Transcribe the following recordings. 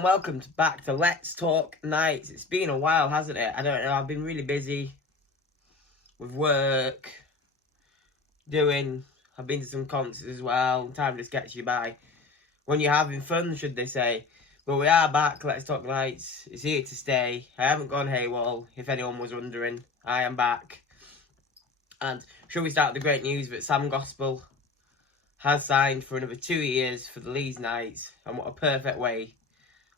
and welcome back to Let's Talk Knights. It's been a while, hasn't it? I don't know, I've been really busy with work, I've been to some concerts as well. Time just gets you by when you're having fun, should they say. But we are back, Let's Talk Knights. It's here to stay. I haven't gone AWOL, if anyone was wondering. I am back. And shall we start with the great news that Sam Gospel has signed for another 2 years for the Leeds Knights, and what a perfect way,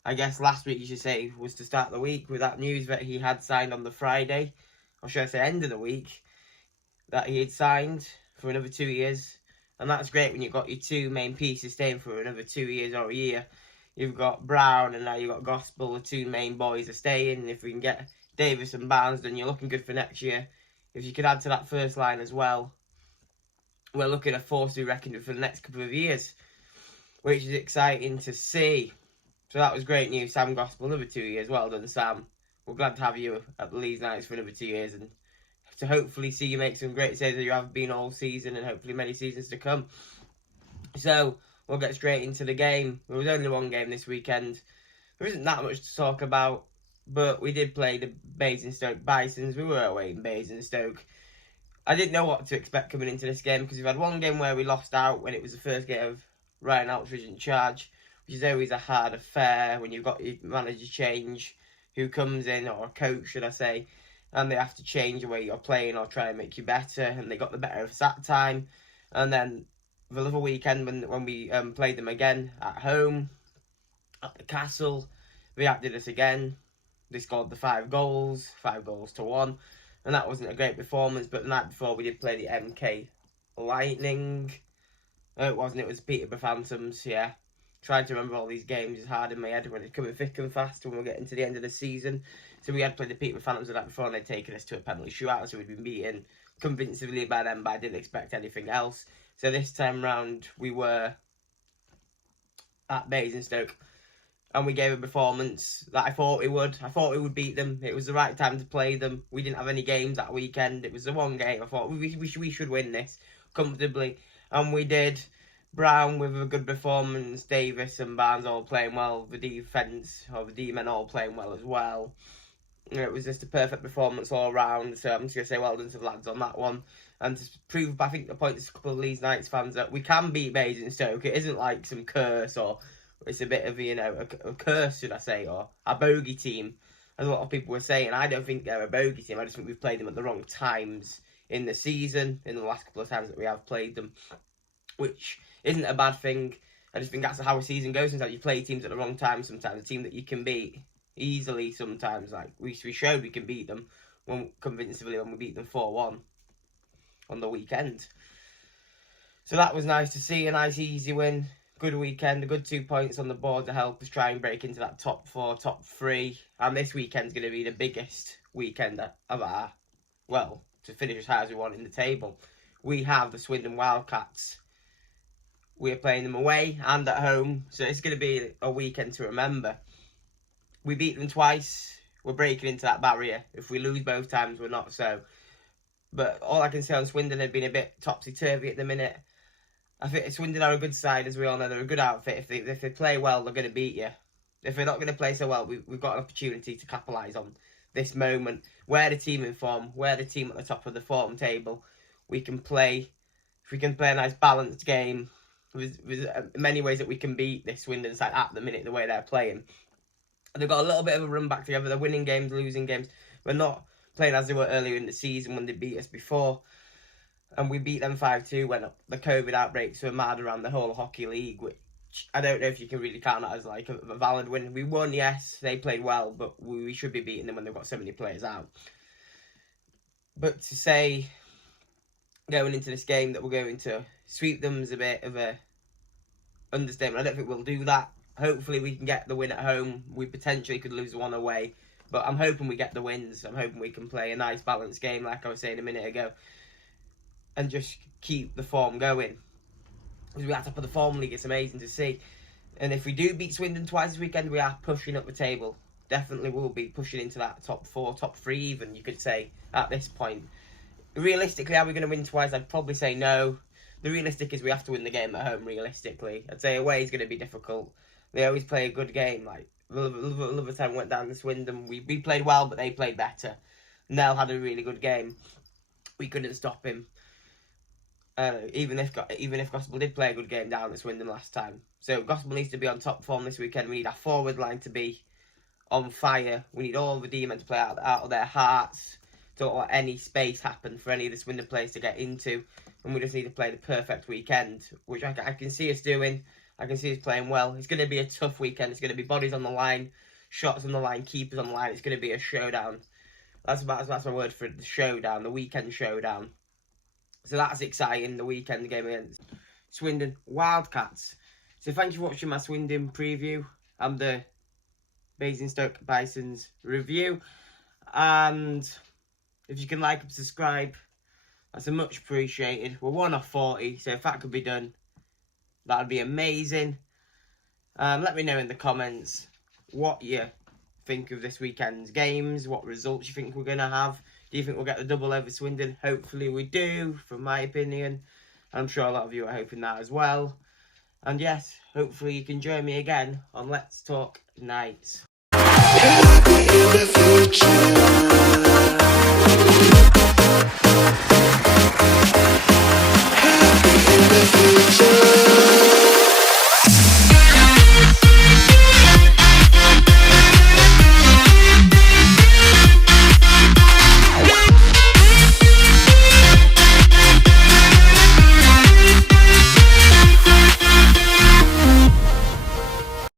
I guess last week you should say, was to start the week with that news that he had signed on the Friday, or should I say end of the week, that he had signed for another 2 years. And that's great when you've got your two main pieces staying for another 2 years or a year. You've got Brown and now you've got Gospel, the two main boys are staying, and if we can get Davis and Barnes done, you're looking good for next year. If you could add to that first line as well, we're looking at a force to be reckoned with for the next couple of years, which is exciting to see. So that was great news. Sam Gospel, another 2 years. Well done, Sam. We're glad to have you at the Leeds Knights for another 2 years, and to hopefully see you make some great saves as you have been all season, and hopefully many seasons to come. So we'll get straight into the game. There was only one game this weekend. There isn't that much to talk about, but we did play the Basingstoke Bisons. We were away in Basingstoke. I didn't know what to expect coming into this game, because we've had one game where we lost out when it was the first game of Ryan Altridge in charge, which is always a hard affair when you've got your manager change, who comes in, or a coach should I say, and they have to change the way you're playing or try and make you better, and they got the better of us that time. And then the other weekend when we played them again at home, at the Castle, they outdid us again. They scored the 5 goals to 1. And that wasn't a great performance, but the night before we did play the MK Lightning. It was Peterborough Phantoms, yeah. Trying to remember all these games is hard in my head when it's coming thick and fast when we're getting to the end of the season. So we had played the Peterborough Phantoms the night before, and they'd taken us to a penalty shootout, so we'd been beaten convincingly by them, but I didn't expect anything else. So this time round, we were at Basingstoke, and we gave a performance that I thought we would. I thought we would beat them. It was the right time to play them. We didn't have any games that weekend. It was the one game. I thought we should win this comfortably. And we did. Brown with a good performance. Davis and Barnes all playing well. The defence, or the D-men all playing well as well. It was just a perfect performance all round. So I'm just going to say well done to the lads on that one. And to prove, I think, the point to a couple of Leeds Knights fans that we can beat Basingstoke. It isn't like some curse, or it's a bit of, a curse, should I say, or a bogey team, as a lot of people were saying. I don't think they're a bogey team. I just think we've played them at the wrong times in the season, in the last couple of times that we have played them, which isn't a bad thing. I just think that's how a season goes. Sometimes you play teams at the wrong time sometimes, a team that you can beat easily sometimes. Like, we showed we can beat them convincingly when we beat them 4-1 on the weekend. So that was nice to see, a nice easy win. Good weekend, a good 2 points on the board to help us try and break into that top 4, top 3. And this weekend's going to be the biggest weekend of our, well, to finish as high as we want in the table. We have the Swindon Wildcats. We're playing them away and at home, so it's going to be a weekend to remember. We beat them twice. We're breaking into that barrier. If we lose both times, we're not so. But all I can say on Swindon, they've been a bit topsy-turvy at the minute. I think Swindon are a good side, as we all know. They're a good outfit. If they play well, they're going to beat you. If they're not going to play so well, we've got an opportunity to capitalise on this moment. We're the team in form. We're the team at the top of the form table. We can play. If we can play a nice balanced game, there's many ways that we can beat this Swindon side at the minute, the way they're playing. And they've got a little bit of a run back together. They're winning games, losing games. We're not playing as they were earlier in the season when they beat us before. And we beat them 5-2 when the COVID outbreaks were mad around the whole hockey league, which I don't know if you can really count that as like a valid win. We won, yes, they played well, but we should be beating them when they've got so many players out. But to say, going into this game, that we're going to sweep them is a bit of a understatement. I don't think we'll do that. Hopefully we can get the win at home. We potentially could lose the one away, but I'm hoping we get the wins. I'm hoping we can play a nice balanced game, like I was saying a minute ago, and just keep the form going. Because we're at the top of the form league, it's amazing to see. And if we do beat Swindon twice this weekend, we are pushing up the table. Definitely will be pushing into that top 4, top 3 even, you could say, at this point. Realistically, are we going to win twice? I'd probably say no. The realistic is we have to win the game at home, realistically. I'd say away is going to be difficult. They always play a good game. Like, Lutherton went down to Swindon. We played well, but they played better. Nell had a really good game. We couldn't stop him. Even if Gospel did play a good game down at Swindon last time. So Gospel needs to be on top form this weekend. We need our forward line to be on fire. We need all the D-men to play out of their hearts. Don't let any space happen for any of the Swindon players to get into. And we just need to play the perfect weekend, which I can see us doing. I can see us playing well. It's going to be a tough weekend. It's going to be bodies on the line, shots on the line, keepers on the line. It's going to be a showdown. That's my word for it, the showdown, the weekend showdown. So that's exciting, the weekend game against Swindon Wildcats. So thank you for watching my Swindon preview and the Basingstoke Bisons review. And if you can like and subscribe, that's much appreciated. We're 1 off 40, so if that could be done, that would be amazing. Let me know in the comments what you think of this weekend's games, what results you think we're going to have. Do you think we'll get the double over Swindon? Hopefully we do, from my opinion. I'm sure a lot of you are hoping that as well. And yes, hopefully you can join me again on Let's Talk Knights.